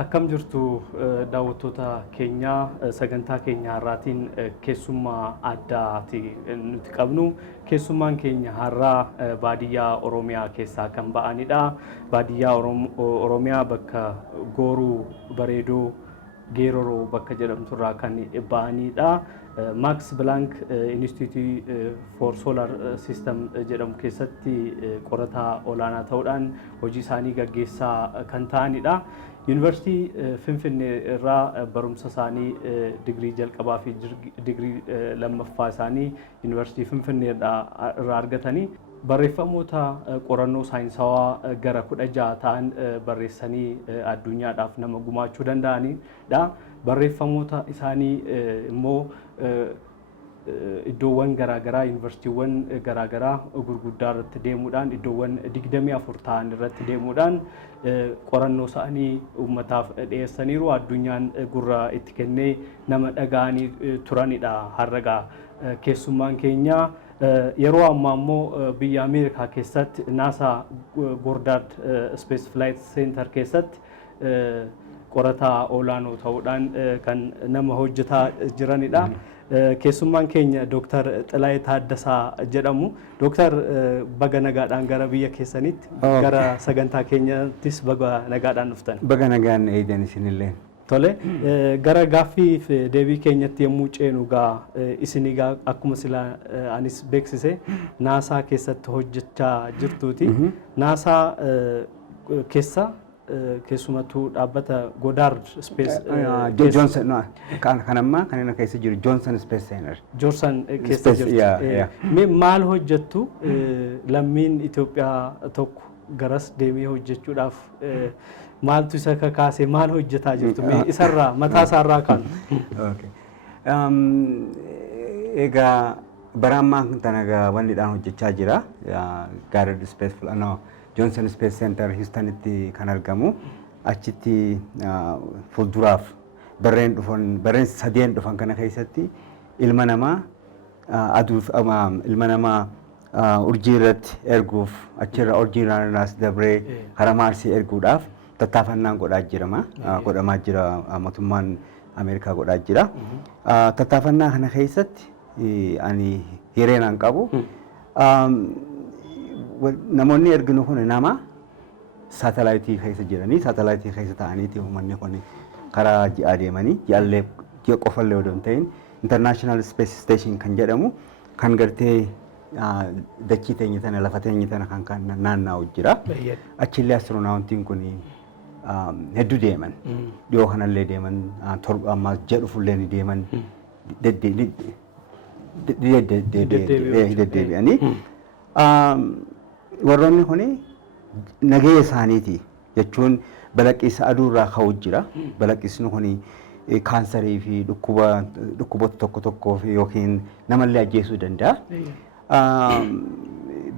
Akkam jirtu daawwattoota keenya sagantaa keenya har'aatiin keessummaa addaati nuti qabnu. Keessummaan keenya har'aa baadiyyaa Oromiyaa keessaa kan ba'anidha. Baadiyyaa Oromiyaa bakka Gooruu Bareedoo Geeroroo bakka jedhamturraa kan ba'anidha. Max Planck Institute for Solar System jedhamu keessatti qorataa olaanaa ta'uudhaan hojii isaanii gaggeessaa kan ta'anidha. Yuunivarsiitii Finfinnee irraa barumsa isaanii digirii jalqabaa fi digirii lammaffaa isaanii Yuunivarsiitii Finfinnee irraa argatanii barreeffamoota qorannoo saayinsawaa gara 16 ta'an barreessanii addunyaadhaaf nama gumaachuu danda'anidha. Barreeffamoota isaanii immoo iddoowwan garaagaraa yuunivarsiitiiwwan garaagaraa gurguddaa irratti deemuudhaan iddoowwan 24 ta'an irratti deemuudhaan qorannoo isaanii uummataaf dhiyeessaniiru. Addunyaan gurra itti kennee nama dhaga'anii turanidha. Har'agaa keessummaan keenya yeroo ammaa immoo biyya Ameerikaa keessatti NASA Goddard Space Flight Center keessatti qorataa olaanoo ta'uudhaan kan nama hojjetaa jiranidha. Keessummaan keenya Dr. Xilaayee Taaddasaa jedhamu. Dr. baga nagaadhaan gara biyya keessanitti gara sagantaa keenyattis baga nagaadhaan dhuftan. Baga nagaan eedan isinillee. Tole gara gaaffii fi deebii keenyatti yommuu ceenu isinii akkuma silaa anis beeksise NASA keessatti hojjechaa jirtuuti. NASA keessa keessumattuu dhaabbata Goddard Space Johnson kanamma kan inni keessa jiru Johnson Space Center. Johnson keessa jirtu. Maal hojjettu lammiin Itoophiyaa tokko garas deemee hojjechuudhaaf maaltu isa kakaase maal hojjetaa jirtu? Isarraa mataa isaarraa kan. Egaa bara ammaa tanaga wannidhaan hojjechaa jira. Goddard Space Johnson Space Center Houstonitti kan argamu. Achitti fuulduraaf barreen sadeen dhufan kana keessatti ilma namaa aduuf ilma namaa urjii irratti erguuf achirra urjii irraas dabree karaa Maarsii erguudhaaf tattaafannaan godhamaa jira. Mootummaan Ameerikaa godhaa jira. Tattaafannaa kana keessatti ani hireenaan qabu. Namoonni erginu kun nama saatalaayitii keessa jiranii saatalaayitii keessa ta'aniiti uummanni kun karaa ji'aa deemanii ji'a qofallee odoo hin ta'in International Space Station kan jedhamu kan gartee dachii teenya tana lafa teenya tana kan naanna'u jira. Achillee astiroonaawuntiin kun hedduu deeman. Dhiyoo kanallee deeman ammaa ji'a dhufullee ni deeman deddeebi'anii. Warroonni kun nageenya isaaniiti jechuun balaqqisa aduurraa ka'u jira. Balaqqisni kun kaansarii fi dhukkuboota tokko tokkoo fi yookiin namallee ajjeesuu danda'a.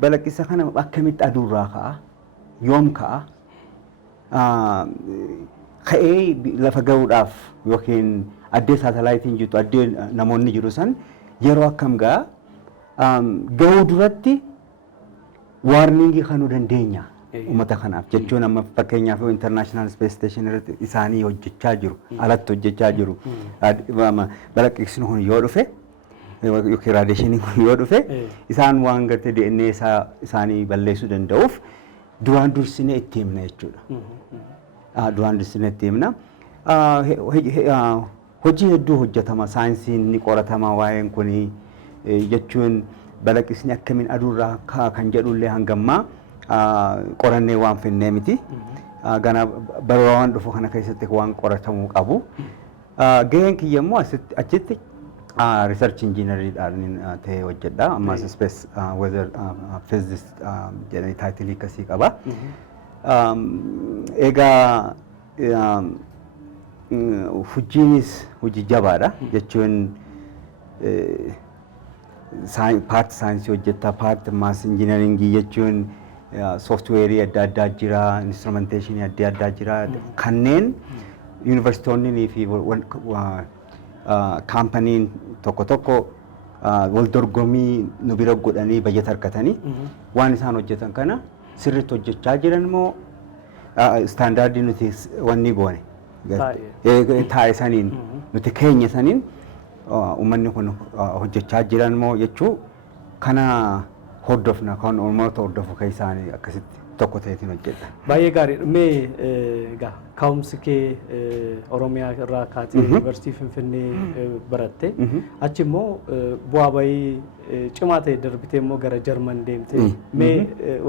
Balaqqisa kana akkamitti aduurraa ka'a? Yoom ka'a? Ka'ee lafa ga'uudhaaf yookiin addee saatalaayitiin jirtu addee namoonni jiru san yeroo akkam ga'a? Ga'uu duratti warningii kanuu dandeenya uummata kanaaf jechuun amma fakkeenyaaf International Space Station irratti isaanii hojjechaa jiru alatti hojjechaa jiru. Balaqqisni kun yoo dhufe yookiin raadiyeeshiniin kun yoo dhufe isaan waan gartee DNA isaanii balleessuu danda'uuf duraan dursinee itti himna jechuudha. Duraan dursinee itti himna. Hojii hedduu hojjetama saayinsiin ni qoratama waa'een kun jechuun balaqqisni akkamiin aduurraa kan jedhullee hangammaa qorannee waan finnee miti. Gana bara waan dhufu kana keessatti waan qoratamuu qabu. Gaheen kiyya immoo achitti research engineeriidhaan ta'ee hojjedha. Ammas space weather physicist jedhanii taayitilii akkasii qaba. Egaa hojiinis hojii jabaadha jechuun paartii saayinsii hojjetta paartii maas injineeringii jechuun sooftiweerii adda addaa jira instrumenteeshinii adda addaa jira kanneen yuunivarsiitoonnii fi kaampaniin tokko tokko wal dorgommii nu bira godhanii bajet argatanii waan isaan hojjetan kana sirriitti hojjechaa jiran moo istaandaardii nuti wanni goone taa'e saniin nuti keenya saniin uummanni kun hojjechaa jiran moo jechuu kana hordofna kan uummata hordofu keessaanii akkasitti tokko ta'eetiin hojjedha. Baay'ee gaariidha. Mee egaa ka'umsi kee Oromiyaa irraa kaatee Yuunivarsiitii Finfinnee baratte achi immoo bu'aa bahii cimaa ta'e darbitee immoo gara Jarman deemte. Mee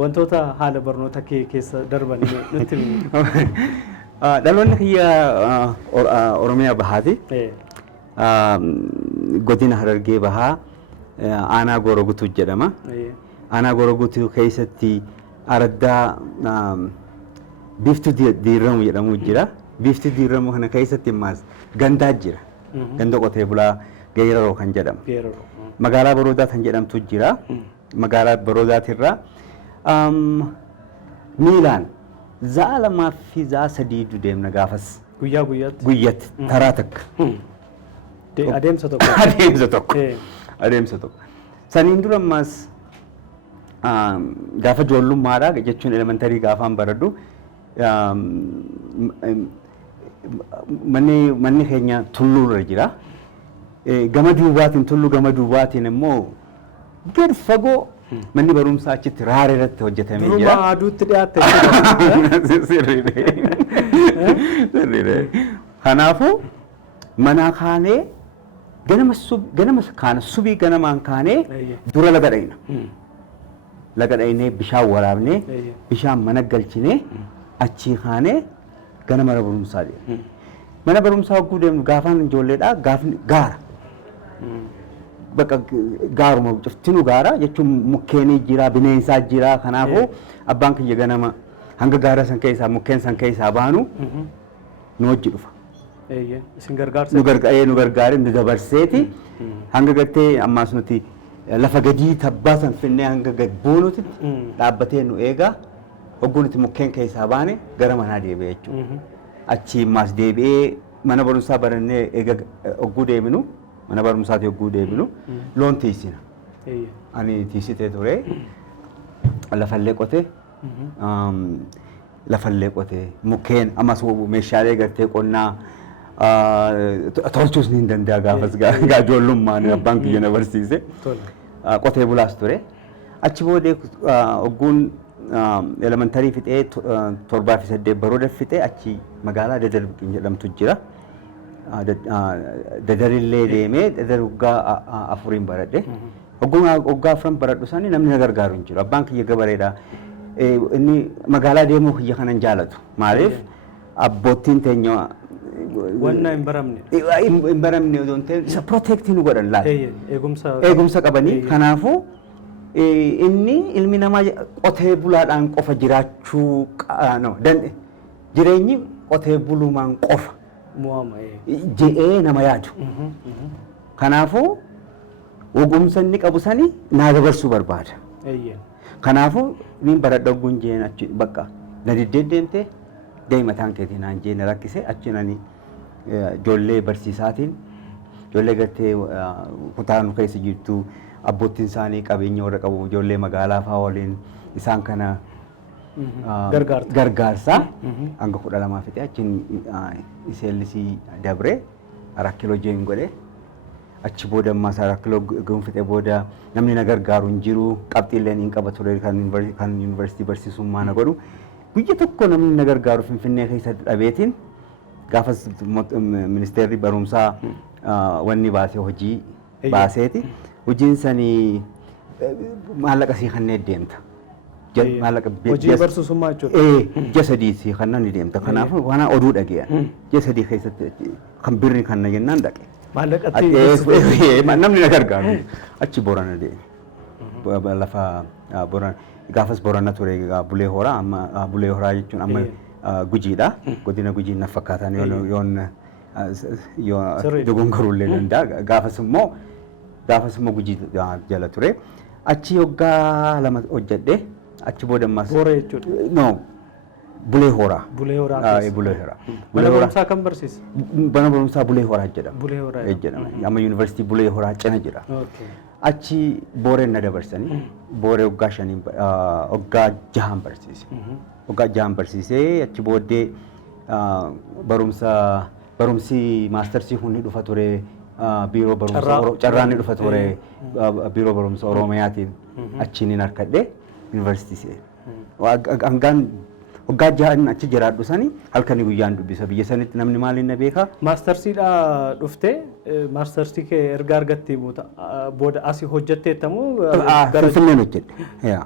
wantoota haala barnoota kee keessa darban nutti himi. Dhaloonni kiyya Oromiyaa bahaati. Godina Harargee bahaa aanaa Goorogutuu jedhama. Aanaa Goorogutuu keessatti araddaa biiftuu diiramu jedhamu jira. Biiftuu diiramu kana keessatti immaas gandaa jira. Ganda qotee bulaa Geeraroo kan jedhamu. Magaalaa Boroodaa kan jedhamtu jira. Magaalaa Boroodaatiirraa miilaan za'a lamaa fi za'a sadii deemna gaafas. Guyyaa guyyaatti. Guyyatti taraa takka. Adeemsa tokko. Adeemsa tokko. Adeemsa tokko. Saniin dura ammaas gaafa ijoollummaadha jechuun elementarii gaafaan baradhu manni keenya tulluurra jira. Gama duubaatiin tulluu gama duubaatiin immoo gad fagoo manni barumsaa achitti raaree irratti hojjetamee jira. Duruma aduutti dhiyaatte. Sirriidha. Kanaafuu manaa kaanee ganama kaana subii ganamaan kaanee dura laga dhayna. Laga dhaynee bishaan waraabnee bishaan mana galchinee achii kaanee gana mana barumsaa deemna. Mana barumsaa hogguu deemnu gaafaan ijoolleedha gaafni gaara. Bakka gaaruma cuftinu gaara jechuun mukkeenii jira bineensaa jira kanaafuu abbaan kiyya ganama hanga gaara san keessaa mukkeen san keessaa baanu nu wajji dhufa. Isin gargaarsa. Nu gargaaree nu dabarseeti hanga gattee ammaas nuti lafa gadii tabbaa san finnee hanga gad buunutti dhaabbatee nu eegaa hogguu nuti mukkeen keessaa baane gara manaa deebi'ee jechuudha. Achi ammaas deebi'ee mana barumsaa barannee eega hogguu deebinu mana barumsaatti hogguu deebinu loon tiisina. Ani tiisitee ture lafallee qotee lafallee qotee mukkeen ammas meeshaalee gartee qonnaa tolchuus ni danda'a gaafas ijoollummaan abbaan kiyya na barsiise. Qotee bulaas ture. Achi boodee hogguun elementarii fixee 7 fi 8 barooda fixee achi magaalaa Dadar jedhamtu jira. Dadarillee deemee Dadar waggaa 4 baradhe. Hogguun waggaa 4 baradhu sanii namni na gargaaru hin jiru. Abbaan kiyya gabareedha. Inni magaalaa deemuu kiyya kanan jaalatu. Maaliif abboottiin teenya wanna hin baramne. Hin baramne yoo ta'e isa protectii nu godhan laata. Eegumsa qabanii kanaafuu inni ilmi namaa qotee bulaadhaan qofa jiraachuu jireenyi qotee bulumaan qofa je'ee nama yaadu. Kanaafuu ogumsa inni qabu sanii naa dabarsuu barbaada. Kanaafuu niin baradha ogguun jeen achi bakka na deddeemtee deemataan keetiin naan jeen rakkise achi nani ijoollee barsiisaatiin ijoollee gartee kutaa nu keessa jirtu abbootiin isaanii qabeenya warra qabu ijoollee magaalaa fa'aa waliin isaan kana gargaarsaa hanga 12 fixee achiin iseellisii dabree 4 kiiloo jeen godhee achi booda ammaas 4 kiiloo gonfixee booda namni na gargaaru hin jiru qabxiillee hin qaba ture kan yuunivarsiitii barsiisummaa na godhu guyya tokko namni na gargaaru Finfinnee keessatti dhabeetiin gaafas ministeerri barumsaa wanni baasee hojii baaseeti hojiin sanii maallaqa sii kanneen deemta. Hojii barsiisummaa jechuudha. Ji'a sadii sii kanneen deemta. Kanaafuu waan oduu dhageessan ji'a sadii keessatti kan birri kan na jennaan dhaqe. Maallaqatti namni na gargaaru achi Boorana deeme. Lafa Boorana gaafas Boorana ture Bulee Horaa amma Bulee Horaa jechuun amma Gujiidha. Godina Gujii na fakkaataan yoo dogongorullee danda'a. Gaafas immoo Gujii jala ture. Achi waggaa 2 hojjedhe. Achi booda ammas. Booree jechuudha. No. Bulee Horaa. Bulee Horaa. Bulee Horaa. Mana barumsaa kan barsiisa? Mana barumsaa Bulee Horaa jedhama. Bulee Horaa jedhama. Amma yuunivarsiitii Bulee Horaa cina jira. Achi Booreen na dabarsanii Booree waggaa 5 waggaa 6 barsiise. Waggaa 6 barsiisee achi booddee barumsi maastersii hundi dhufa ture biiroo barumsa carraanni dhufa ture biiroo barumsa Oromiyaatiin achiin harkadhe yuunivarsiitii seene. Hangaan waggaa jahan achi jiraadhu sani halkanii guyyaan dubbisa biyya sanitti namni maaliin na beeka. Maastersiidha dhuftee maastersii kee erga argattee booda asii hojjetteettamoo? Finfinneen hojjedhe.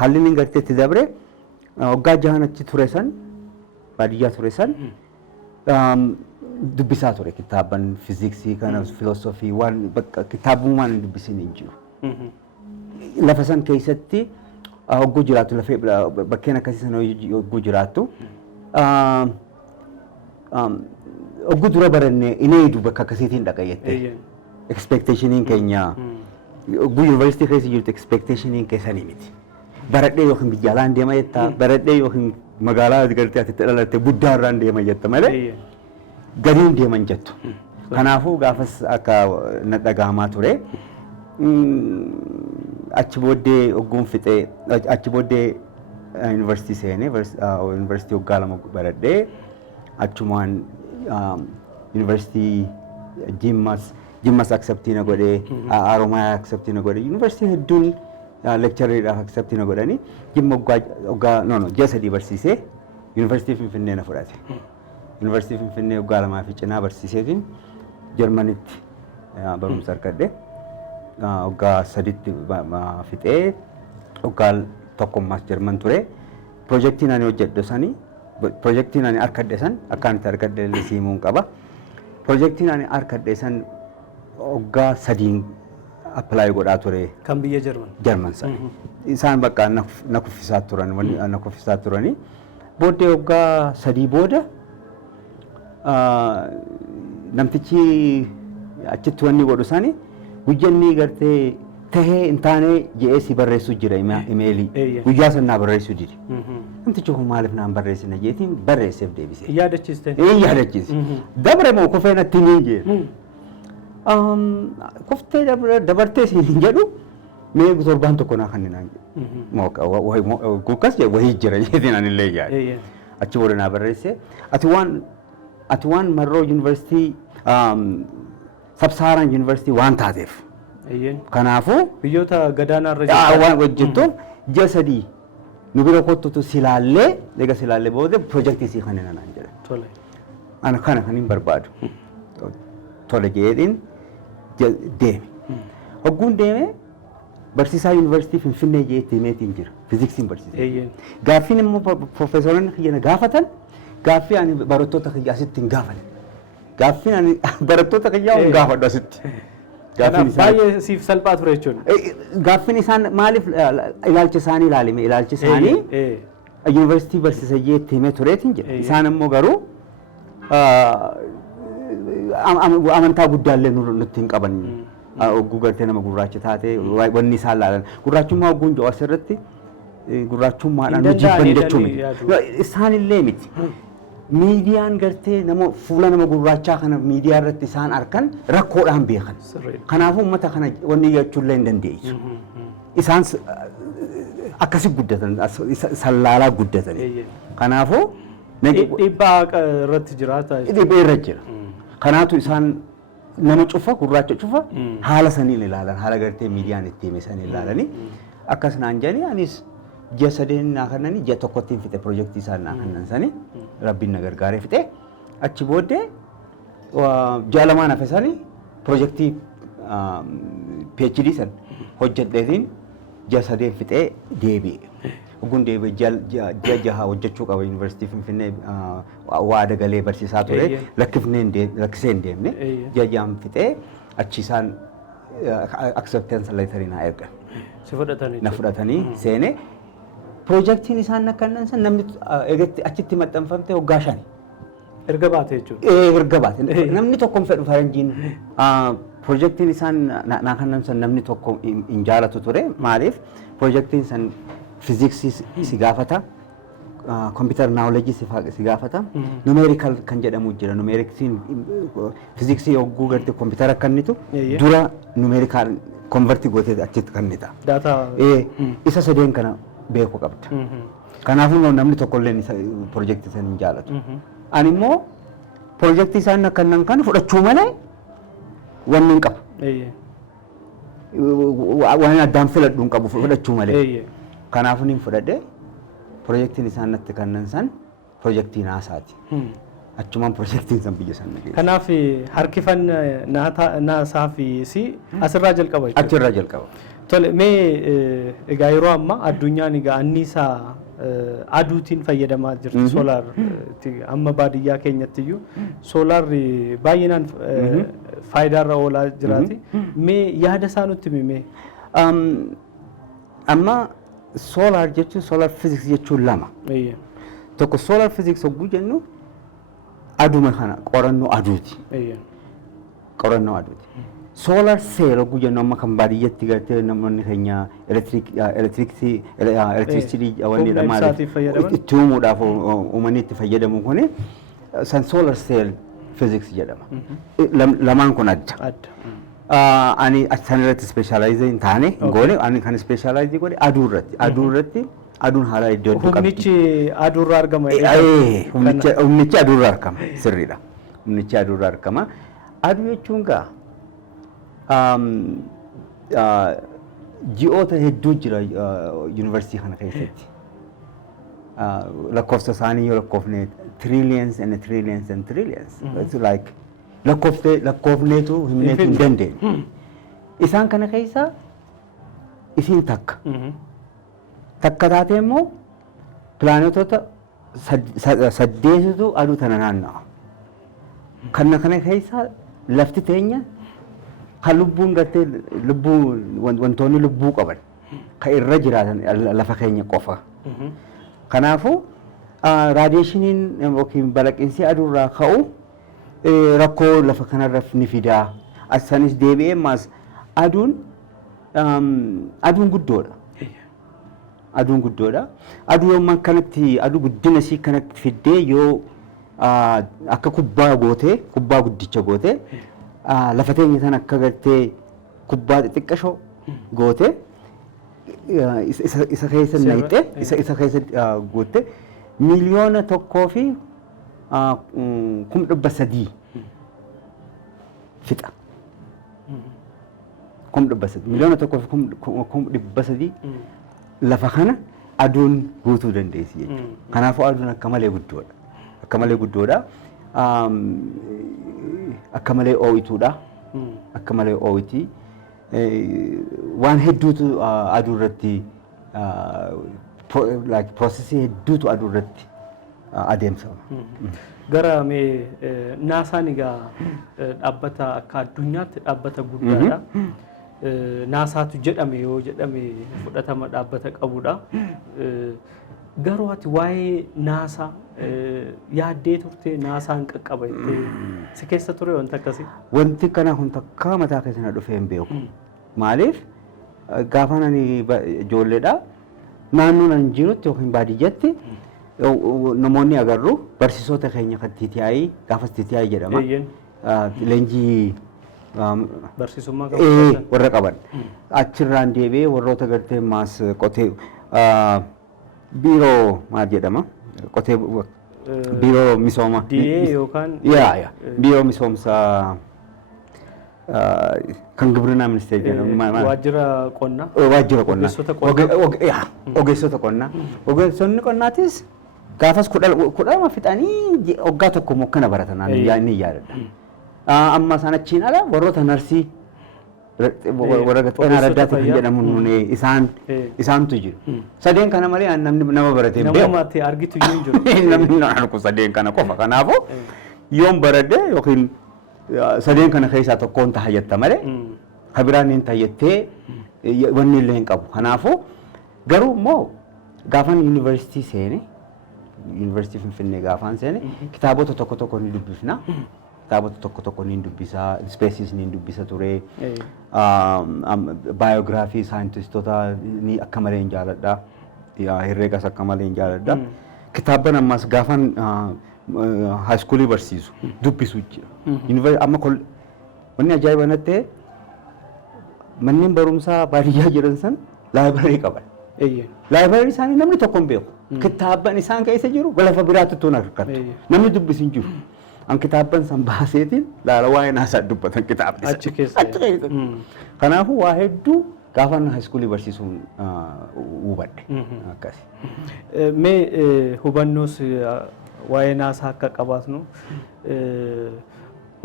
Haalli inni garteetti dabre waggaa jahan achi ture san baadiyyaa ture san dubbisaa ture kitaaban fiiziksii kana filoosofii waan bakka kitaabumaan dubbisiin hin jiru. Lafa san keessatti hogguu jiraattu lafee bakkeen akkasii sana hogguu jiraattu hogguu dura barannee inni eedu bakka akkasiitiin dhaqayyette expectationiin keenya hogguu yuunivarsiitii keessa jirtu expectationiin keessanii miti. Baradhee yookiin biyya alaan deema jetta baradhee yookiin magaalaa gartee ati dhalatte guddaa irraan deema jetta malee gariin deeman jettu. Kanaafuu gaafas akka na dhagahamaa ture. Achi booddee hogguun fixee achi booddee yuunivarsiitii seenee yuunivarsiitii waggaa lama baradhee achumaan yuunivarsiitii Jimmas acceptii na godhee Oromiyaa acceptii na godhee yuunivarsiitii hedduun lectureedhaaf acceptii na godhanii Jimma waggaa ji'a sadii barsiisee yuunivarsiitii Finfinnee na fudhate. Yuunivarsiitii Finfinnee waggaa lamaa fi cinaa barsiiseetiin Jarmanitti barumsa argadhe. Waggaa saditti fixee waggaa tokkommaas Jarman ture. Piroojeektiin ani hojjedhu sani piroojeektiin ani arkadhe san akkaan itti arkadhe simuun qaba. Piroojeektiin ani arkadhe san waggaa sadiin appilaayi godhaa ture. Kan biyya Jarman? Jarman sani. Isaan bakka na kuffisaa turan na kuffisaa turanii. Booddee waggaa sadii booda namtichi achitti wanni godhu sani guyyanni gartee tahee hin taane jedhee si barreessu jira imeelii guyyaa sanaa barreessu didi. Namtichi kun maaliif naan barreessina jeetiin barreesseef deebisee. Yaadachiiste? Yaadachiise. Dabre moo kufee natti ni jee. Kuftee dabartee si hin jedhu mee torbaan tokko naa kan naan jedhu. Kukas jee wahii jira jeetiin anillee yaade. Achi booda naa barreesse. Ati waan marroo yuunivarsiitii Sabsaaraan yuunivarsiitii waan taateef. Kanaafuu biyyoota gadaanaa irra waan hojjettuuf ji'a sadii nu bira kottutu silaallee egaa silaallee booda piroojeektii sii kan naan jedhe. Tole. Ana kana kan hin barbaadu. Tole jedhiin deeme. Hogguun deeme barsiisaa yuunivarsiitii Finfinnee jeetti himeetiin jira. Fiiziksiin barsiisee. Gaaffiin immoo piroofeesoroonni kiyya gaafatan gaaffii ani barattoota kiyya asitti hin gaafanne. Gaaffin ani barattoota kiyyaa hin gaafadhu asitti. Baay'ee siif salphaa ture jechuudha. Gaaffin isaan maaliif ilaalcha isaanii ilaalime ilaalchi isaanii yuunivarsiitii barsiisa jeetti himee tureetiin jira. Isaan immoo garuu amantaa guddaallee nutti hin qaban. Hogguu gartee nama gurraacha taate wanni isaan laalan. Gurraachummaa hogguun jiru asirratti gurraachummaadhaan nu jibban jechuu miti. Isaanillee miti. Miidiyaan gartee nama fuula nama gurraachaa kana miidiyaa irratti isaan arkan rakkoodhaan beekan. Kanaafuu uummata kana wanni jechuullee hin dandeessu. Isaan akkasi guddatan sallaalaa guddatan. Kanaafuu dhiibbaa irratti jiraata. Dhiibbaa irra jira. Kanaatu isaan nama cufa gurraacha cufa haala saniin ilaalan haala gartee miidiyaan itti hime saniin ilaalanii akkas naan jedhanii anis ji'a sadeen naa kannanii ji'a tokkottiin fixe piroojeektii isaan naa kannan sanii rabbiin na gargaaree fixe achi booddee ji'a lamaan hafe sanii piroojeektii PhD san hojjedheetiin ji'a sadeen fixee deebi'e. Ogun deebi'e ji'a jaha hojjechuu qaba yuunivarsiitii Finfinnee waada galee barsiisaa ture lakkisee hin deemne ji'a jahaan fixee achi isaan acceptance letter naa ergan. Na fudhatanii seenee piroojeektiin isaan nakkannan san namni achitti maxxanfamte waggaa shani. Erga baate jechuudha. Erga baate. Namni tokko hin fedhu faranjiin piroojeektiin isaan nakkannan san namni tokko hin jaalatu ture maaliif piroojeektiin san fiiziksii si gaafata. Computer knowledge si gaafata. Numerical kan jedhamu jira. Numeriksiin fiiziksii hogguu gartee computer kannitu dura numerical convert gootee achitti kannita. Data. Isa sadeen kana beekuu qabda. Kanaafuu namni tokko illee piroojeektii sana hin jaalatu. Ani immoo piroojeektii isaan akkanaan kan fudhachuu malee wanni hin qabu. Waan addaan filadhu hin qabu fudhachuu malee. Kanaafuu ni fudhadhe piroojeektiin isaan natti kannan san piroojeektii naasaati. Achumaan piroojeektiin san biyya sana geesse. Kanaaf harkifannaa naasaa fi asirraa jalqaba jechuudha. Achirraa jalqaba. Tole mee egaa yeroo ammaa addunyaan egaa anniisaa aduutiin fayyadamaa jirti soolaar amma baadiyyaa keenyatti iyyuu soolaarri baay'inaan faayidaarra oolaa jiraati. Mee yaada isaa nutti himi. Amma soolaar jechuun soolaar fiiziksii jechuun lama. Tokko soolaar fiiziksii hogguu jennu aduma kana qorannoo aduuti. Qorannoo aduuti. Solar cell hogguu jennu amma kan baadiyyatti gartee namoonni keenya electricity wanni maaliif itti uumuudhaaf uumanii itti fayyadamu kuni san solar cell physics jedhama. Lamaan kun adda. Ani sanirratti specialize hin taane goone ani kan specialize godhe aduu irratti aduun haala iddoo qabdi. Humnichi aduurraa argama. Humnichi aduurraa argama sirriidha. Humnichi aduurraa argama. Aduu jechuun gaa ji'oota hedduu jira yuunivarsiitii kana keessatti. Lakkoofsa isaanii yoo lakkoofne trillions and trillions and trillions. It's like lakkoofneetu himneetu hin dandeenye. Isaan kana keessa isiin takka. Takka taatee immoo pilaanetoota 8tu aduu tana naanna'a. Kana keessa lafti teenya kan lubbuun gartee wantoonni lubbuu qaban kan irra jiraatan lafa keenya qofa. Kanaafuu raadiyeeshiniin yookiin balaqqinsi aduurraa ka'u rakkoo lafa kanarra ni fidaa. Asanis deebi'ee maas aduun guddoodha. Aduun guddoodha. Aduu yoomman kanatti aduu guddina isii kanatti fiddee yoo akka kubbaa guddicha gootee lafa teenya tan akka gartee kubbaa xixiqqashoo gootee isa keessa naqxee isa keessa goote miliyoona tokkoo fi 300,000 fixa. 300,000 miliyoona tokkoo fi 300,000 lafa kana aduun guutuu dandeessi jechuudha. Kanaafuu aduun akka malee guddoodha. Akka malee guddoodha. Akka malee ooyituudha. Akka malee ooyitii. Waan hedduutu aduu irratti piroosesii hedduutu aduu irratti adeemsama. Gara mee naasaan egaa dhaabbata akka addunyaatti dhaabbata guddaadha. Naasaatu jedhame yoo jedhame fudhatama dhaabbata qabudha. Garuu ati waa'ee naasaa yaaddee turte naasaan qaqqaba jettee si keessa ture wanta akkasii? Wanti kana kun takka mataa keessa na dhufee hin beeku. Maaliif gaafan ani ijoolleedha naannoon ani jirutti yookiin baadiyyatti namoonni agarru barsiisota keenya kan TTI gaafas TTI jedhama. Leenjii barsiisummaa warra qaban achirraan deebi'ee warroota gartee maas qotee biiroo maal jedhama qotee biiroo misooma yookaan biiroo misoomsaa kan gibirnaa ministeera jedhama waajjira qonnaa ogeessota qonnaa ogeessonni qonnaatis gaafas kudhama fixanii waggaa tokko mokkana baratan ni yaadadha. Amma sana achiin ala warroota narsii warra xeenaa raddaatti kan jedhamu isaantu jiru. Sadeen kana malee namni nama baratee beeku. Namatti argitu iyyuu hin jiru. Namni argu sadeen kana qofa. Kanaafuu yoon baradde yookiin sadeen kana keessaa tokkoon tahayyatta malee kan biraan hin tahayyattee wanni illee hin qabu. Kanaafuu garuu immoo gaafan yuunivarsiitii seene yuunivarsiitii Finfinnee gaafaan seene kitaabota tokko ni dubbifna. Kitaabota tokko ni dubbisa, species ni dubbisa ture, biography saayintistoota ni akka malee hin jaaladha, herreegas akka malee hin jaaladha. Kitaaban ammas gaafan high schoolii barsiisu dubbisu jira. Amma wanni ajaa'iba natti manneen barumsaa baadiyyaa jiran san laayibrarii qaban. Laayibrarii isaanii namni tokko hin beeku. Kitaaban isaan keessa jiru lafa biraatti tuun harkattu. Namni dubbisin jiru. An kitaaban san baaseetiin laala waa'ee naasaa dubbatan kitaabni. Achi keessa. Kanaafuu waa hedduu gaafa high school barsiisuun hubadhe akkasi. Mee hubannoos waa'ee naasaa akka qabaatnu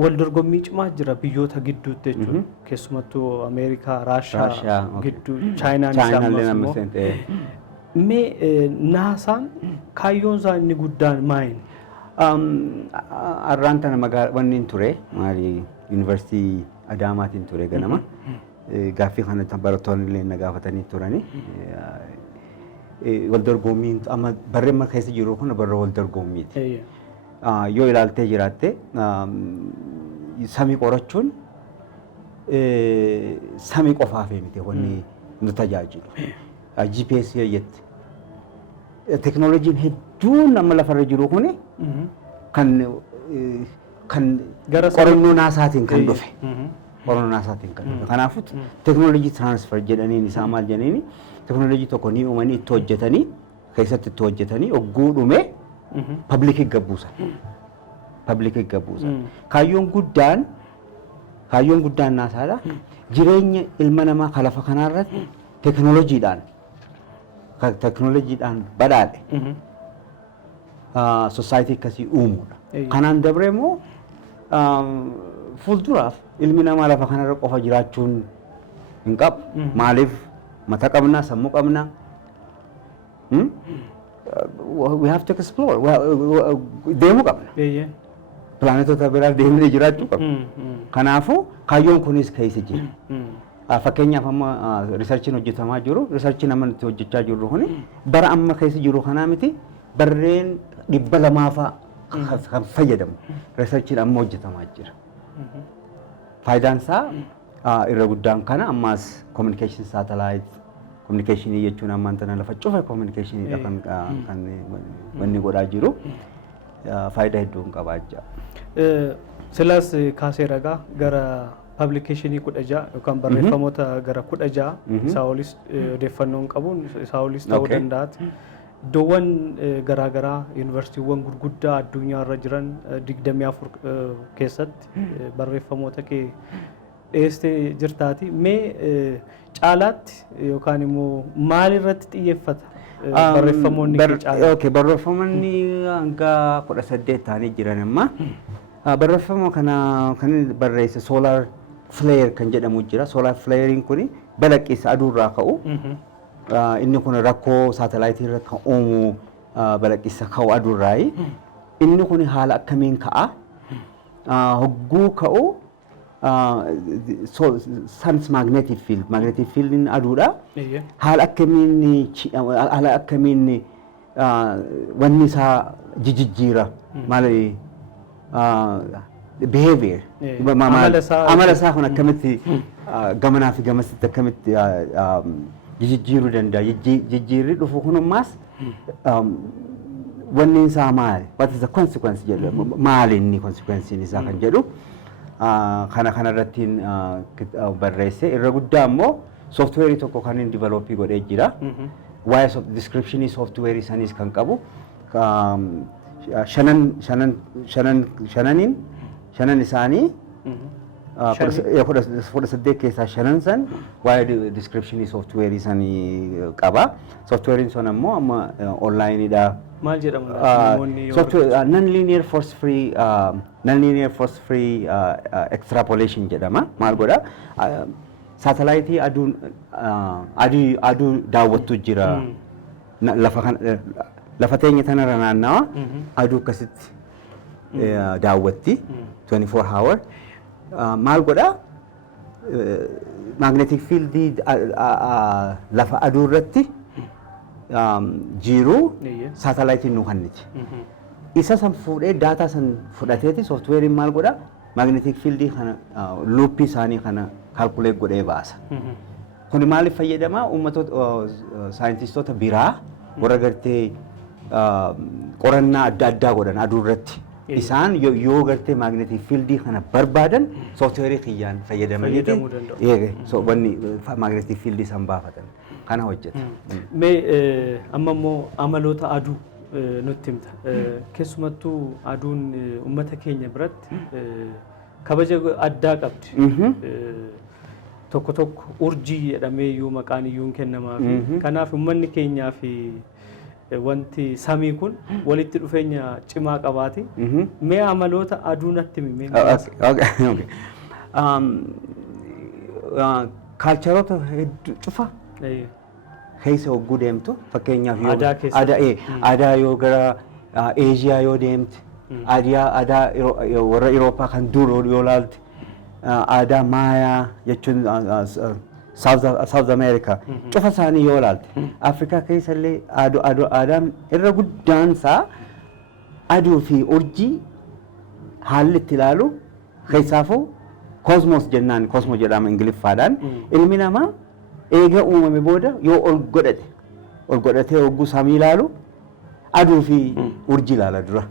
wal dorgommii cimaa jira biyyoota gidduutti jechuudha. Keessumattuu Ameerikaa, Raashiyaa gidduu, Chaayinaan isaan immoo. Mee naasaan kaayyoon isaa inni guddaan maayini? Arraan tana wanni ture maali yuunivarsiitii Adaamaatiin ture ganama. Gaaffii kana barattoonni illee na gaafatanii turani. Wal dorgommiin amma barreema keessa jiru kun barra wal dorgommiiti. Yoo ilaaltee jiraatte samii qorachuun samii qofaaf miti wanni nu tajaajilu. GPS jetti. Teknooloojiin hedduun amma lafarra jiru kuni kan qorannoo naasaatiin kan dhufe. Qorannoo naasaatiin kan dhufe. Kanaafuu teknooloojii transfer jedhaniin isaa maal jedhaniini teknooloojii tokko ni uumanii itti hojjetanii keessatti itti hojjetanii ogguu dhume public gabbuusan. Public gabbuusan. Kaayyoon guddaan naasaadha. Jireenya ilma namaa kalafa kanarratti teknooloojiidhaan badhaadhe society akkasii uumuudha. Kanaan dabree immoo fuulduraaf ilmi namaa lafa kanarra qofa jiraachuun hin qabu. Maaliif mata qabna, sammuu qabna. We have to explore. Deemuu qabna. Plaanetoota biraa deemnee jiraachuu qabna. Kanaafuu kaayyoon kunis keessa jira. Fakkeenyaaf amma riisarchiin hojjetamaa jiru, riisarchiin amma nuti hojjechaa jirru kuni bara amma keessa jiru kanaa miti barreen 200 kan fayyadamu riisarchiin amma hojjetamaa jira. Faayidaan isaa irra guddaan kana ammaas communication satellite communication jechuun ammaan tana lafa cufa communication kan wanni godhaa jiru faayidaa hedduu qabaa jira. Silaas kaasee ragaa gara publicationii 16 yookaan barreeffamoota gara 16 isaa olis odeeffannoon qabuun isaa olis ta'uu danda'ati. Iddoowwan garaagaraa yuunivarsiitiiwwan gurguddaa addunyaa irra jiran 24 keessatti barreeffamoota kee dhiyeessitee jirtaati. Mee caalaatti yookaan immoo maal irratti xiyyeeffata barreeffamoonni kee caalaatti? Okay, barreeffamoonni hanga 18 ta'anii jiran amma barreeffama kana kan barreesse solar flare kan jedhamu jira. Solar flaring kuni balaqqisa aduurraa ka'u. Inni kun rakkoo saatalaayitii irra kan uumu balaqqisa ka'u aduurraayi. Inni kun haala akkamiin ka'a? Hogguu ka'u sun's magnetic field in aduudha. Haala akkamiin wanni isaa jijjiira maali behavior amala isaa kun akkamitti gamanaa fi gamasitti akkamitti jijjiiruu danda'a. Jijjiirri dhufu kun ammaas wanni isaa maali? What is the consequence jedhu maali inni consequence isaa kan jedhu kana irratti barreesse. Irra guddaa immoo software tokko kan inni develop godhee jira. Waa'ee description software isaaniis kan qabu shanan isaanii 18 keessaa shanan san waa'ee description software isaanii qaba. Software sun ammoo amma online dha. Maal jedhamu? Software non-linear force free extrapolation jedhama. Maal godha? Satellite aduu daawwattu jira. Lafa teenya tanarra naannawa aduu akkasitti daawwatti 24 hour. Maal godha? Magnetic field lafa aduu irratti jiru satellite nu kanniti. Isa san fuudhee data san fudhateeti software maal godha? Magnetic field kana loop isaanii kana calculate godhee baasa. Kun maaliif fayyadama? Uummatoota saayintistoota biraa warra gartee qorannaa adda addaa godhan aduu irratti. Isaan yoo gartee magnetic field kana barbaadan software kiyyaan fayyadamanii so wanni magnetic field san baafatan. kana hojjeta. Mee amma immoo amaloota aduu nutti himta. Keessumattuu aduun uummata keenya biratti kabaja addaa qabdi. Tokko tokko urjii jedhamee iyyuu maqaan iyyuu kennamaa fi kanaaf uummanni keenyaa fi wanti samii kun walitti dhufeenya cimaa qabaati. Mee amaloota aduu natti himi. Kaalcharoota hedduu cufa keessa hogguu deemtu fakkeenyaaf aadaa yoo gara Eeshiyaa yoo deemte aadaa warra Irooppaa kan dur yoo laalte aadaa maayaa jechuun South America cufa isaanii yoo laalte Afrikaa keessa illee aadaan irra guddaan isaa aduu fi urjii haalli itti ilaalu keessaafuu Cosmos jennaan Cosmos jedhama Ingiliffaadhaan ilmi namaa eega uumame booda yoo ol godhatee hogguu samii ilaalu aduu fi urjii ilaala dura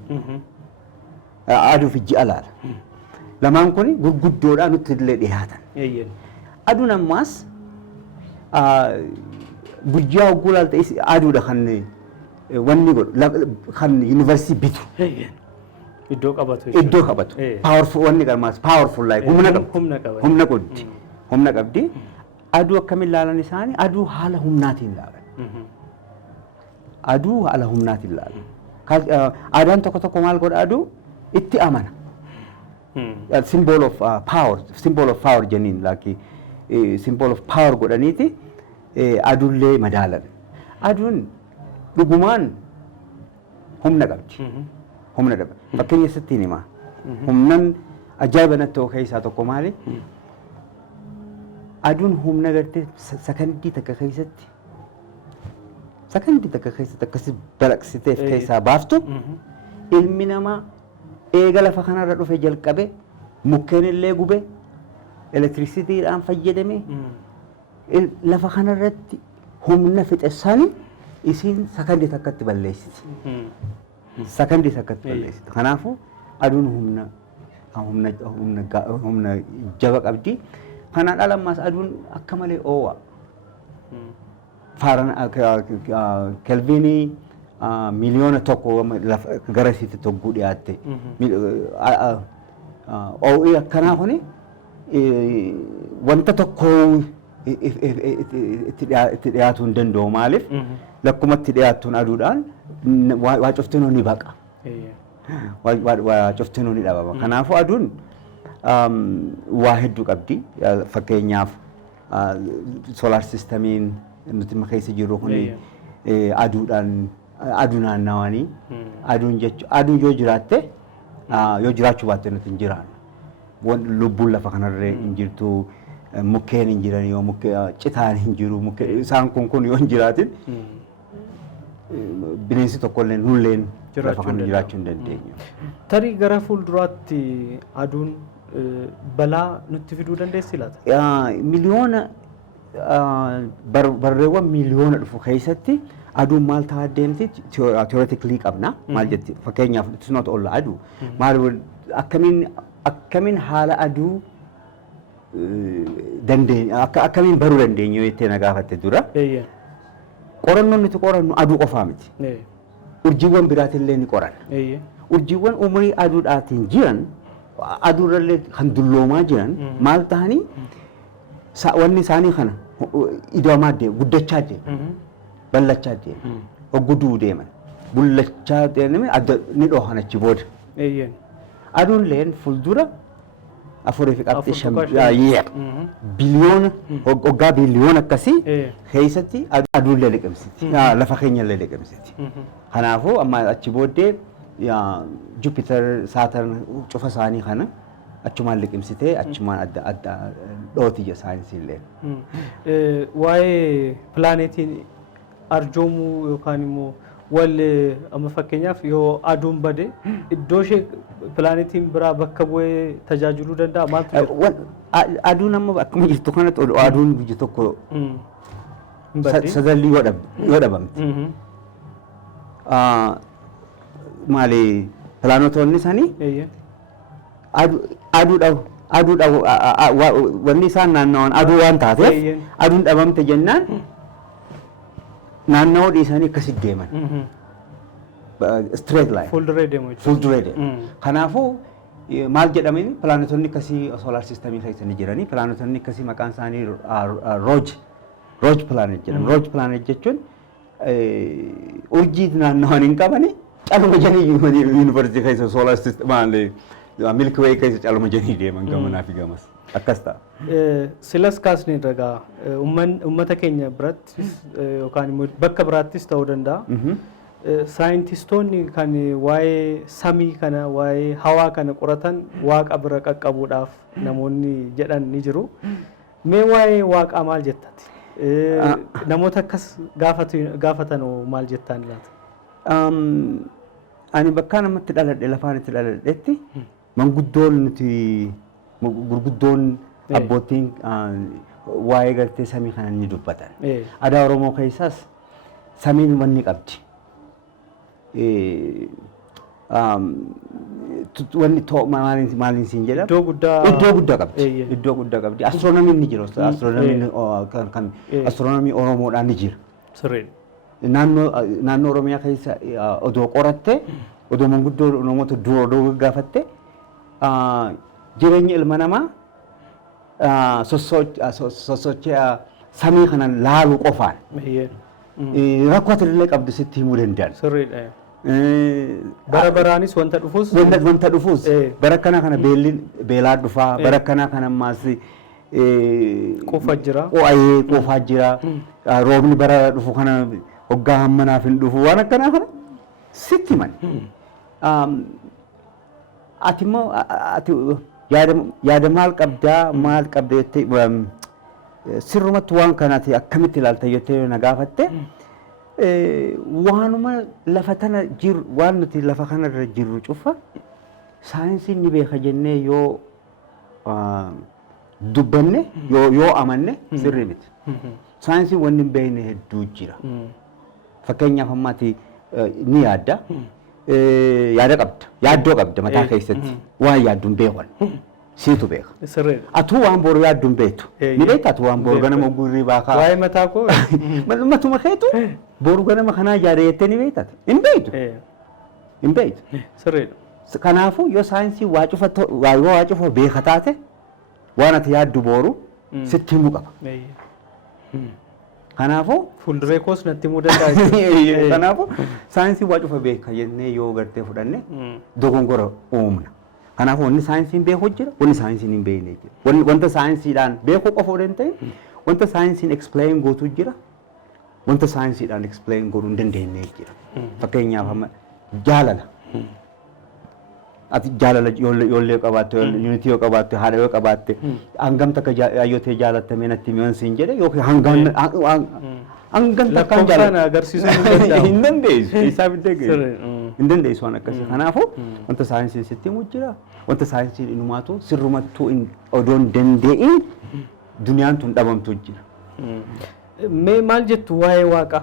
aduu fi ji'a ilaala lamaan kun gurguddoodhaan nutti illee dhiyaatan aduun ammaas guyyaa hogguu ilaalte aduudha kan wanni godhu kan yuunivarsiitii bitu iddoo qabatu powerful wanni garmaas powerful like humna qabdi aduu akkamiin ilaalan isaanii aduu haala humnaatiin ilaalan aadaan tokko tokko maal godha aduu itti amana symbol of power jeniin like symbol of power godhaniiti aduullee madaalan aduun dhugumaan humna qabdi fakkeenya sittiin himaa humnan ajaa'iba natti ta'u keessaa tokko maali aduun humna gartee sakandii takka keessatti akkasi balaqsiteef keessaa baaftu ilmi namaa eega lafa kanarra dhufe jalqabe mukkeen illee gube elektirisiitiidhaan fayyadame lafa kanarratti humna fixessanii isiin sakandii takkatti balleessiti. Kanaafuu aduun humna jaba qabdi. Kanaan alammaas aduun akka malee oowwa. Kelviinii miliyoona tokko gara isiitti togguu dhiyaatte. Oowwii akkanaa kuni wanta tokko itti dhiyaatuu hin danda'u maaliif lakkuma itti dhiyaattuun aduudhaan waa cuftinuu ni baqa. Waa cuftinuu ni dhabama. Kanaafuu aduun waa hedduu qabdi. Fakkeenyaaf solar systemiin nuti keessa jirru kuni aduudhaan aduu naannawanii aduun yoo jiraatte yoo jiraachuu baatte nuti hin jiraannu. Lubbuun lafa kanarra hin jirtu mukkeen hin jiran yoo citaan hin jiru isaan kun yoo hin jiraatin bineensi tokkollee nulleen lafa kana jiraachuu hin dandeenyu. Tarii gara fuulduraatti aduun balaa nutti fiduu dandeessi laata? Miliyoona barreewwan miliyoona dhufu keessatti aduun maal ta'aa deemti theoretically qabna maal jetti fakkeenyaaf it's not all aduu maal akkamiin haala aduu akkamiin baruu dandeenya jettee na gaafatte dura qorannoon nuti qorannu aduu qofaa miti urjiiwwan biraatillee ni qoranna urjiiwwan umurii aduudhaatiin jiran aduurrallee kan dulloomaa jiran maal ta'anii wanni isaanii kana ida'amaa deemu guddachaa deemu ballachaa deemu hogguduu deeman bullachaa deemanii ni dhohan achi booda aduunleen fuuldura afurii fi qabxii 5 biliyoona waggaa biliyoona akkasii keessatti aduunlee liqimsiti lafa keenyallee liqimsiti. Kanaafuu amma achi booddee Jupiter Saturn cufa isaanii kana achumaan liqimsitee achumaan adda dhootiyya saayinsiillee. Waa'ee pilaanetiin arjoomuu yookaan immoo wal amma fakkeenyaaf yoo aduun bade iddoo ishee pilaanetiin biraa bakka bu'ee tajaajiluu danda'a maaltu jira? Aduun amma akkuma jirtu kanatti aduun biyya tokko sadalli yoo dhabamti. Maali pilaanetoonni isaanii aduu dhabu wanni isaan naanna'an aduu waan taateef aduun dhabamte jennaan naannawaa dhiisanii akkasitti deeman. Straight line. Fuulduree deemu jechuudha. Fuulduree deemu. Kanaafuu maal jedhamani pilaanetonni akkasii soolaar siistemii keessa ni jiranii pilaanetonni akkasii maqaan isaanii rooj pilaanet jedhamu. Rooj pilaanet jechuun urjii naannawaan hin qabani caluma janii yuunivarsiitii keessa soolaar siistemii milki wayii keessa caluma janii deeman gamanaa fi gamas. Akkas ta'a. Silas kaasnee dhagaa uummata keenya birattis yookaan immoo bakka biraattis ta'uu danda'a. Saayintistoonni kan waa'ee samii kana waa'ee hawaa kana qoratan waaqa bira qaqqabuudhaaf namoonni jedhan ni jiru. Mee waa'ee waaqaa maal jettati? Namoota akkas gaafatan maal jettaan laata? Ani bakka namatti dhaladhe lafaan itti dhaladhetti manguddoon nuti gurguddoon abbootiin waa'ee gartee samii kana ni dubbatan. Aadaa Oromoo keessaas samiin wanni qabdi. Wanni maaliin siin jedhama? Iddoo guddaa qabdi. Iddoo guddaa qabdi. Astiroonomiin ni jira. Astiroonomii Oromoodhaan ni jira. Naannoo Oromiyaa keessa odoo qoratte odoo manguddoo namoota dura odoo gaafatte jireenya ilma namaa sosochii samii kana laaluu qofaan rakkoo illee qabdu sitti himuu danda'an. Bara baraanis wanta dhufuus bara kana beelaa dhufaa bara kana ammaas qofaa jira. Qofaa jira. Roobni bara dhufu kana hoggaa hammanaaf hin dhufu waan akkanaa kana sitti himan. Ati immoo yaada maal qabda jettee sirrumatti waan kanaati akkamitti ilaalta jettee na gaafatte waanuma lafa tana jiru waan nuti lafa kanarra jirru cufa saayinsiin ni beeka jennee yoo dubbanne yoo amanne sirrii miti. Saayinsiin wanni hin beekne hedduu jira. Fakkeenyaaf ammaati ni yaadda. Yaaddoo qabda mataa keessatti waan yaaddu hin beekan. Siitu beeka. Atuu waan boru yaaddu hin beektu. Ni beekta atuu waan boru ganama gurrii baakaa. Waa'ee mataa koo. Matuma keetu boru ganama kanaa yaada jettee ni beekta. Hin beektu. Hin beektu. Kanaafuu yoo saayinsii waa cufa beeka taate waan ati yaaddu boru sitti himuu qaba. Kanaafuu fuulduree koos natti himuu danda'a. Kanaafuu saayinsii waa cufa beeka jennee yoo gartee fudhanne dogongora uumna. Kanaafuu wanni saayinsiin beeku jira, wanni saayinsiin hin beekne jira. Wanta saayinsiidhaan beekuu qofa odoo hin ta'in wanta saayinsiin explain gootu jira, wanta saayinsiidhaan explain godhuu hin dandeenye jira. Fakkeenyaaf amma jaalala. Ati jaalala ijoollee qabaatte, yuunitii yoo qabaatte, haadha yoo qabaatte, hangam takka ayyotee jaalattamee natti mi'oon siin jedhe yookiin hangam takkaan jaalala agarsiisuu hin dandeessu. Isaaf hin dandeessu waan akkasii. Kanaafuu wanta saayinsiin sitti himu jira, wanta saayinsiin inumaatu sirrumattuu odoo hin dandeenye duniyaan tun dhabamtu jira. Mee maal jettu waa'ee waaqa?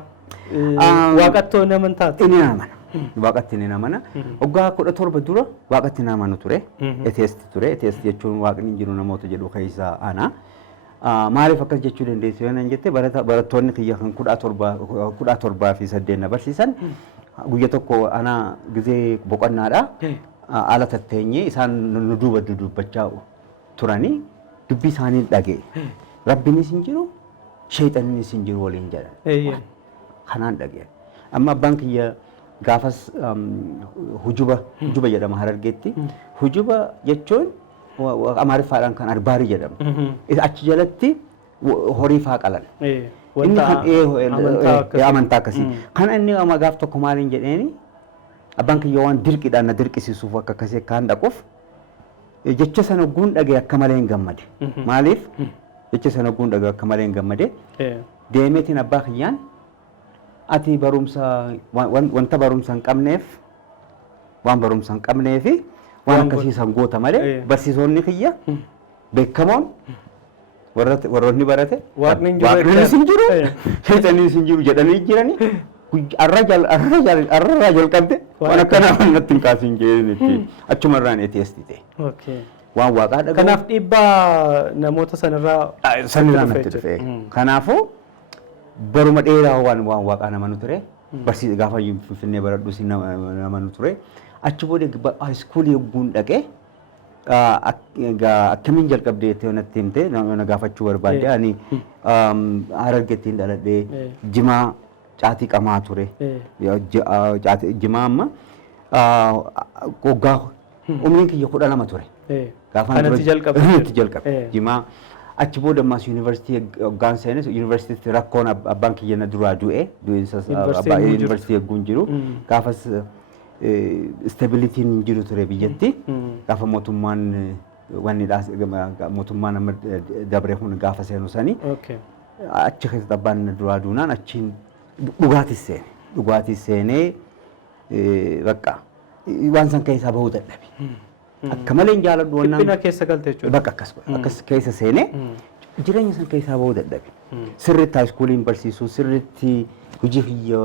Waaqattoo ni amantaati? Ni amana. Waaqatti ni amana. Waggaa 17 dura waaqatti ni amanu ture. Eteesti ture. Eteesti jechuun waaqni hin jiru namoota jedhu keessaa ana. Maaliif akkas jechuu dandeessu yoo nan jette barattoonni kiyya kan 17 fi 8 na barsiisan guyya tokko ana gizee boqonnaadha. Ala tatteenyee isaan nu dubbachaa turanii dubbii isaanii dhagee. Rabbinis hin jiru, sheexannis hin jiru waliin jedhan. Kanaan dhagee. Amma abbaan kiyya gaafas hujuba jedhama Harargeetti. Hujuba jechuun Amaariffaadhaan kan arbaarii jedhama. Achi jalatti horii faa qalan. Inni kan amantaa akkasii. Kan inni gaaf tokko maaliin jedheeni abbaan kiyya waan dirqiidhaan na dirqisiisuuf akka akkasii akkaan dhaquuf jecha sana guun dhagee akka malee hin gammade. Maaliif jecha sana guun dhagee akka malee hin gammade deemeetiin abbaa kiyyaan ati wanta barumsa hin qabneef waan barumsa hin qabneefi waan akkasiisan goota malee barsiisonni kiyya beekamoon warroonni barate waaqnis hin jiru sheexannis hin jiru jedhanii jiranii arraa jalqabde waan akkanaa natti hin kaasin jedhanitti achumarraan eteestite. Waan waaqaa dhagahu. Kanaaf dhiibbaa namoota sanirraa natti dhufe. Kanaafuu baruma dheeraa waan waaqaa nama ture barsiisa gaafa Finfinnee baradhu si nama ture achi booda iskuulii yogguun dhaqee akkamiin jalqabdee itti natti himte na gaafachuu barbaadde ani Harargeettiin dhaladhee Jimaa caatii qamaa ture Jimaa amma waggaa umriin kiyya 12 ture gaafa kanatti jalqabe Jimaa achi booda ammas yuunivarsiitii hoggaan seenes yuunivarsiitiitti rakkoon abbaan kiyya na duraa du'e yuunivarsiitii yogguun jiru gaafas stabilitiin hin jiru ture biyyatti gaafa mootummaan mootummaan amma dabre kun gaafa seenu sani achi keessatti abbaan duraa duunaan achiin dhugaatii seenee bakka waan san keessaa bahuu dadhabe akka malee hin jaaladhu waan dhiphina keessa galte jechuudha bakka akkas keessa seenee jireenya san keessaa bahuu dadhabe sirriitti haayiskuuliin barsiisuu sirriitti hojii kiyya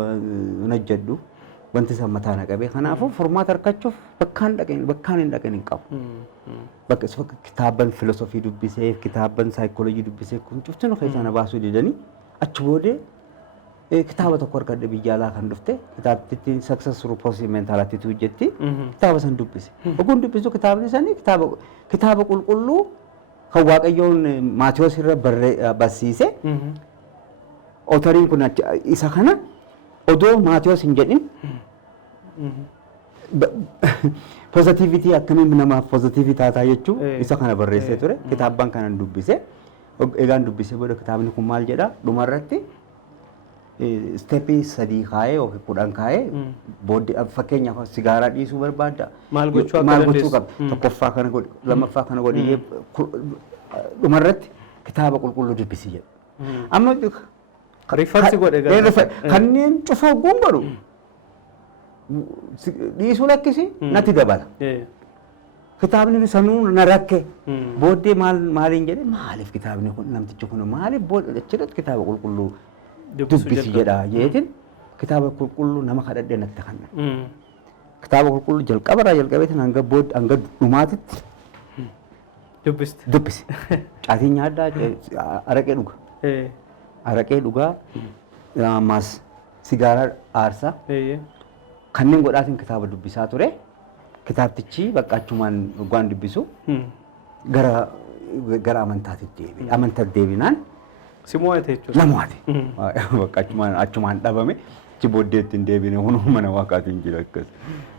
hojjedhu wanti san mataa na qabee kanaafuu furmaata argachuuf bakkaan hin dhaqin hin qabu bakka kitaaban filosofii dubbisee kitaaban saayikooloojii dubbisee kun cuftin keessaa na baasuu didanii achi booda kitaaba tokko argadhe biyya alaa kan dhufte kitaabtitti successful positive mental attitude jetti kitaaba san dubbise oguun dubbisu kitaabni sanii kitaaba qulqulluu kan waaqayyoon Maatiyos irra barsiise autoriin kun isa kana odoo Maatiyos hin jedhin positivity akkamiin namaaf positivity taataa jechuu isa kana barreessee ture kitaabban kanan dubbise egaan dubbise booda kitaabni kun maal jedha dhumarratti steepii 3 kaayee yookiin 10 kaayee booddee fakkeenyaaf sigaaraa dhiisuu barbaadda maal gochuu qaba tokkoffaa kana godhi lammaffaa kana godhi dhumarratti kitaaba qulqulluu dubbisi jedha amma rifarsi godhe kanneen cufaa guun godhu dhiisuu lakkisi natti dabala kitaabni sanuu na rakke booddee maaliin jedhe maaliif kitaabni kun namtichi kun maaliif booddee achirratti kitaaba qulqulluu dubbisi jedha jeetiin kitaaba qulqulluu nama kadhadhee natti kanna kitaaba qulqulluu jalqabarraa jalqabeetiin hanga dhumaatitti dubbisi caatii nyaaddaa araqee dhugaa ammas sigaaraa aarsaa kanneen godhaatiin kitaaba dubbisaa ture kitaabtichi bakka achumaan waan dubbisu gara amantaatitti deebi'e amantaatti deebinaan Simuate jechuudha. Lamuwaati. Bakka achumaan dhabame achi booddeetti hin deebine hunuma mana waaqaatiin jira akkas.